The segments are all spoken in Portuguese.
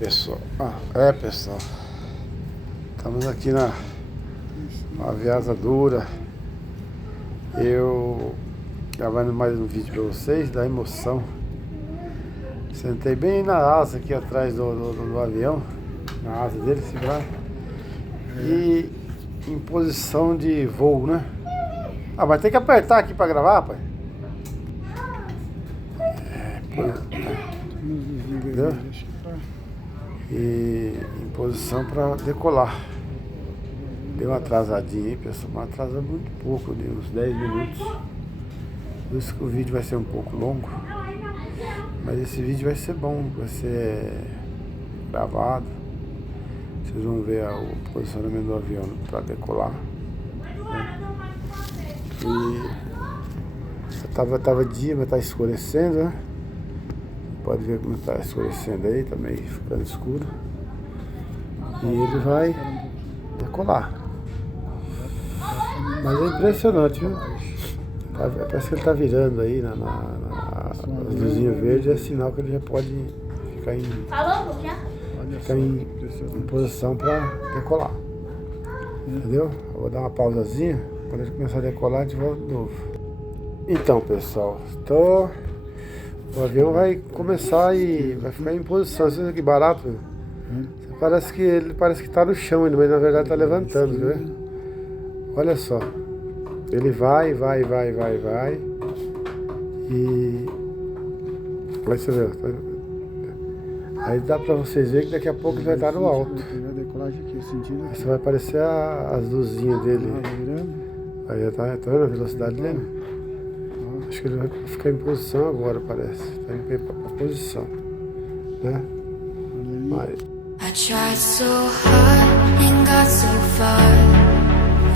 Pessoal, pessoal, estamos aqui na aviasadora. Eu gravando mais um vídeo para vocês da emoção. Sentei bem na asa aqui atrás do avião, na asa dele, se vai. E em posição de voo, né? Mas tem que apertar aqui para gravar, rapaz. Entendeu? E em posição para decolar. Deu uma atrasadinha aí, pessoal, mas atrasou muito pouco, deu uns 10 minutos. Por isso que o vídeo vai ser um pouco longo. Mas esse vídeo vai ser bom, vai ser gravado. Vocês vão ver o posicionamento do avião para decolar, né? E tava dia, mas tá escurecendo, né? Pode ver como está escurecendo aí, tá meio ficando escuro. E ele vai decolar. Mas é impressionante, viu? Parece que ele tá virando aí as luzinhas verdes, é sinal que ele já pode ficar em posição para decolar. Entendeu? Eu vou dar uma pausazinha, quando ele começar a decolar a gente volta de novo. Então, pessoal, o avião vai começar e vai ficar em posição. Olha que barato, meu. Ele parece que está no chão ainda, mas na verdade está levantando, né? Olha só. Ele vai. E aí você vê. Aí dá pra vocês verem que daqui a pouco ele vai estar no alto. Aí você vai aparecer as luzinhas dele. Aí tá vendo a velocidade dele? Acho que ele vai ficar em posição agora, parece. Tá em posição, né? I tried so hard and got so far.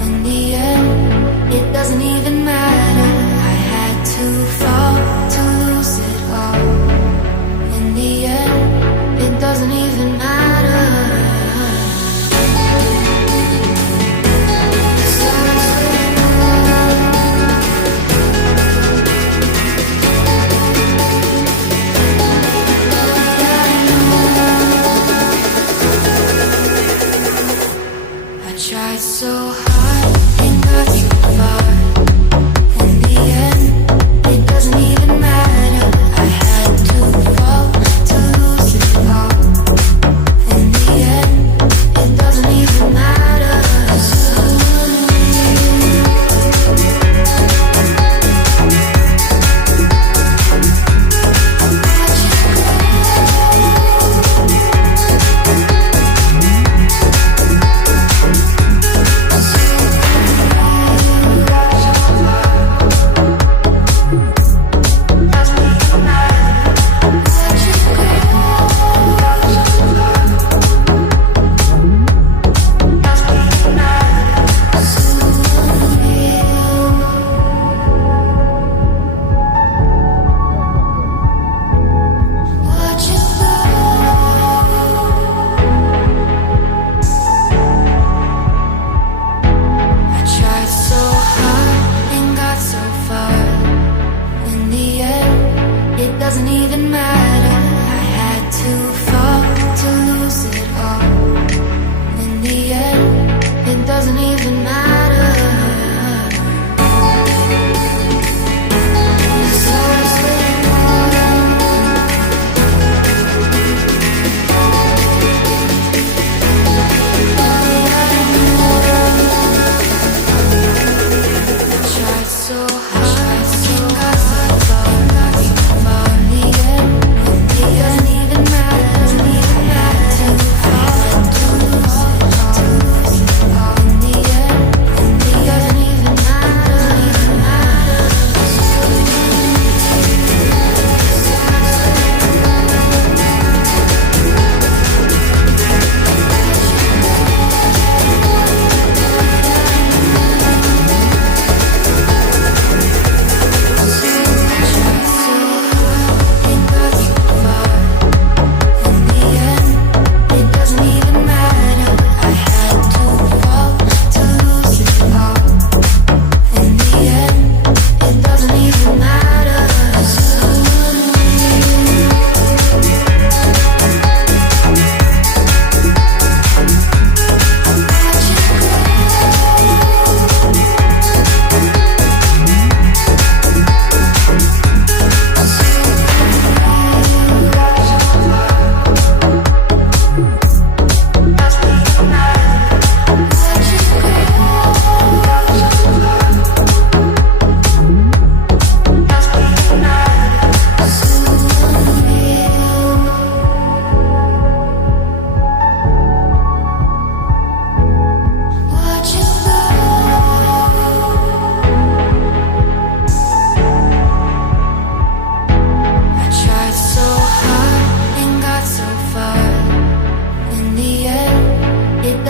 In the end, it doesn't even matter. I had to fall to lose it all. In the end, it doesn't even matter. I tried so hard and got so far.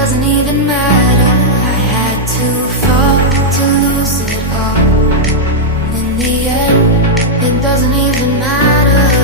doesn't even matter. I had to fall to lose it all. In the end, it doesn't even matter.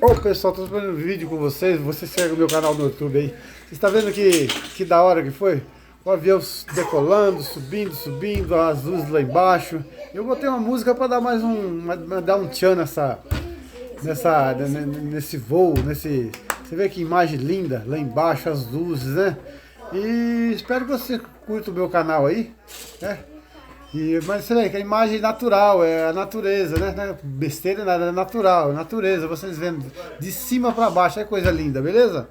Ô pessoal, tô fazendo um vídeo com vocês, vocês seguem o meu canal no YouTube aí. Você está vendo que da hora que foi? O avião decolando, subindo, as luzes lá embaixo. Eu botei uma música para dar mais dar um tchan nesse voo, você vê que imagem linda lá embaixo, as luzes, né? E espero que você curta o meu canal aí, né? Mas você vê que a imagem natural, é a natureza, né? Não é besteira nada, é natural, natureza, vocês vendo de cima para baixo, é coisa linda, beleza?